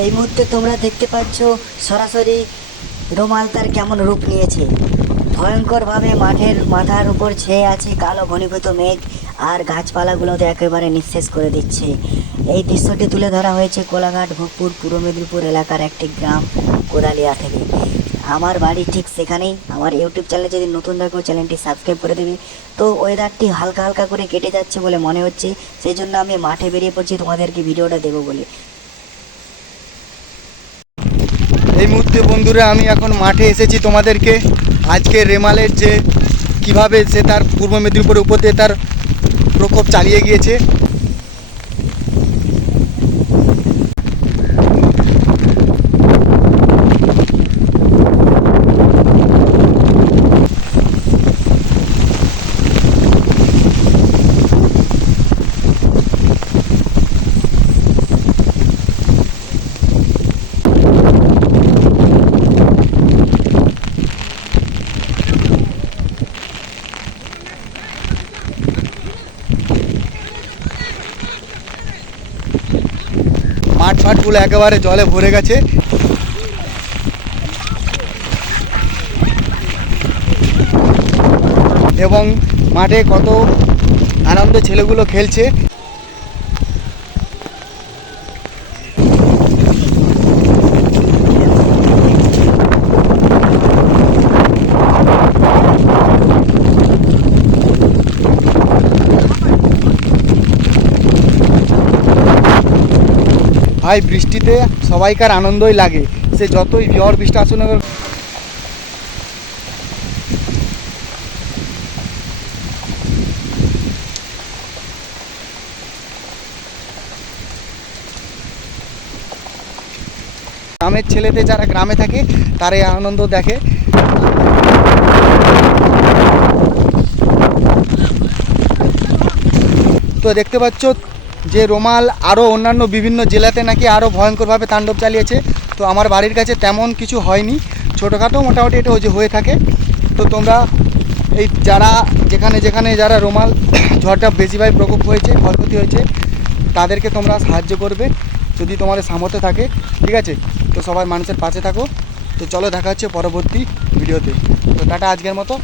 এই মুহূর্তে তোমরা দেখতে পাচ্ছ সরাসরি রোমাল তার কেমন রূপ নিয়েছে। ভয়ঙ্করভাবে মাঠের, মাথার উপর ছেয়ে আছে কালো ঘনীভূত মেঘ আর গাছপালাগুলোতে একেবারে নিঃশেষ করে দিচ্ছে। এই দৃশ্যটি তুলে ধরা হয়েছে কোলাঘাট, ভোগপুর, পূর্ব মেদিনীপুর এলাকার একটি গ্রাম, কোদালিয়া থেকে। আমার বাড়ি ঠিক সেখানেই। আমার ইউটিউব চ্যানেলে যদি নতুন থাকো, চ্যানেলটি সাবস্ক্রাইব করে দেবে। তো ওয়েদারটি হালকা হালকা করে কেটে যাচ্ছে বলে মনে হচ্ছে। সেই জন্য আমি মাঠে বেরিয়ে পড়ছি। তোমাদেরকে ভিডিওটা দেবো বলে। এই মুহূর্তে বন্ধুরা, আমি এখন মাঠে এসেছি তোমাদেরকে। আজকে রেমালের যে কীভাবে সে তার পূর্ব মেদিনীপুরের উপর দিয়ে তার প্রকোপ চালিয়ে গিয়েছে। মাঠ ফাটগুলো একেবারে জলে ভরে গেছে। এবং মাঠে কত আনন্দে ছেলেগুলো খেলছে। ভাই বৃষ্টিতে সবাইকার আনন্দই লাগে। সে যতই ঝড় বৃষ্টি আসুক না কেন, গ্রামের ছেলেদের যারা গ্রামে থাকে তারা আনন্দ দেখে। তো দেখতে পাচ্ছ যে রোমাল আরও অন্যান্য বিভিন্ন জেলাতে নাকি আরও ভয়ঙ্করভাবে তাণ্ডব চালিয়েছে, তো আমার বাড়ির কাছে তেমন কিছু হয়নি। ছোটোখাটো মোটামুটি এটা ওই যে হয়ে থাকে। তো তোমরা এই যারা যেখানে যেখানে যারা রোমাল ঝড়টা বেশিভাবে প্রকোপ হয়েছে, ক্ষয়ক্ষতি হয়েছে, তাদেরকে তোমরা সাহায্য করবে যদি তোমাদের সামর্থ্য থাকে, ঠিক আছে? তো সবাই মানুষের পাশে থাকো। তো চলো দেখা হচ্ছে পরবর্তী ভিডিওতে। তো টাটা আজকের মতো।